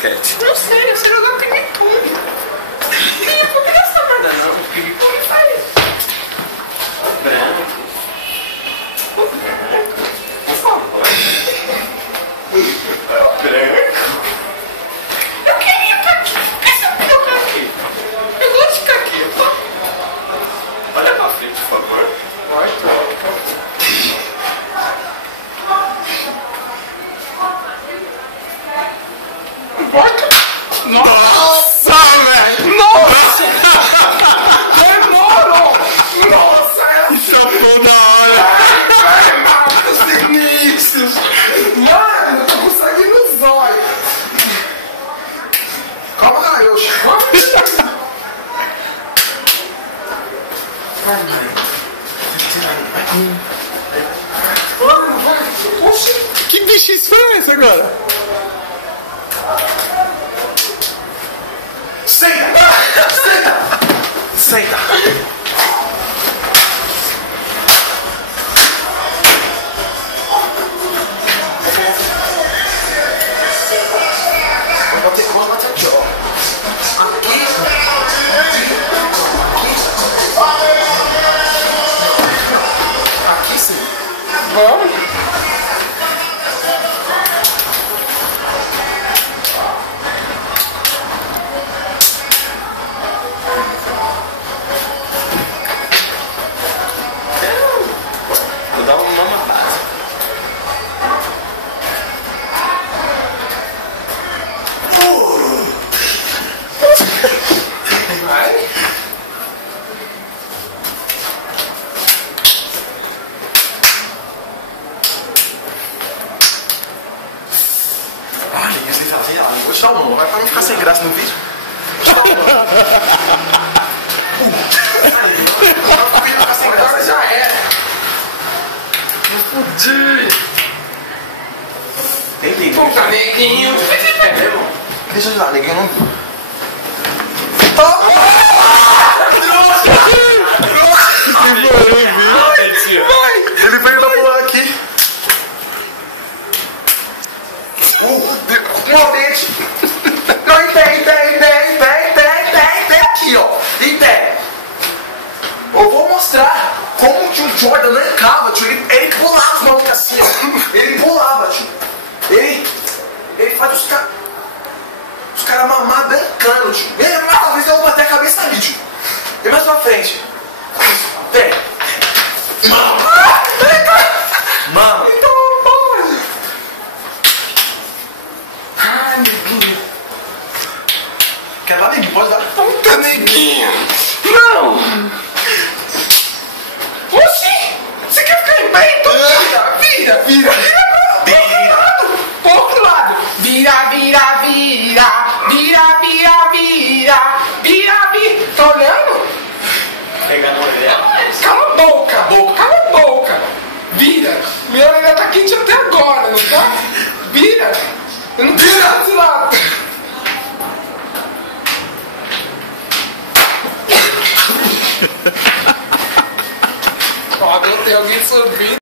basquete? Não sei, eu sei jogar ping-pong. Ping-pong dessa merda não. Ping-pong faz. Branco. Por favor. Branco. Eu queria estar aqui. Essa piroca aqui. Eu gosto de ficar aqui. Olha pra frente, por favor. Vai, troca. Nossa, velho! Nossa! Demorou! Nossa! Isso é toda hora! Vai, Marcos Vinícius! Mano, eu tô com sangue no zóio! Calma, Raios! Mano, vai! Oxi! Que bichice foi esse agora? Senta! Senta! Senta! Vamos bater aqui, ó. Aqui. Aqui sim. Vamos. Vou dar uma mamada. Vai. Ah, ninguém sem fazer. Vou te dar uma, vai pra não ficar sem graça no vídeo. Vou te dar uma. Ficar sem graça. Agora já era. Não fudi. Tem que Puta, neguinho. Deixa eu ajudar, neguinho não viu. Ele veio da pular aqui. Não, dente. Não, e tem aqui, ó. E tem. Eu vou mostrar como que o Jordan não encava, tio. Ele pulava os malucos assim, ó. Ele pulava, tio. Ele faz os caras mamar brincando, tio. Talvez eu vou bater a cabeça ali, tio. E mais pra frente. Vem. Mano. Então, pode. Ai, neguinho. Quer dar, neguinho? Pode dar. Puta, neguinho. Não. Oxi. Você quer ficar em pé? Então vira. Pro outro lado. Vira. Tá olhando? Pegar no olhar. Cala a boca. Vira. Minha orelha tá quente até agora, não tá? Vira. Eu não tenho nada desse lado. Ó, tem alguém subindo.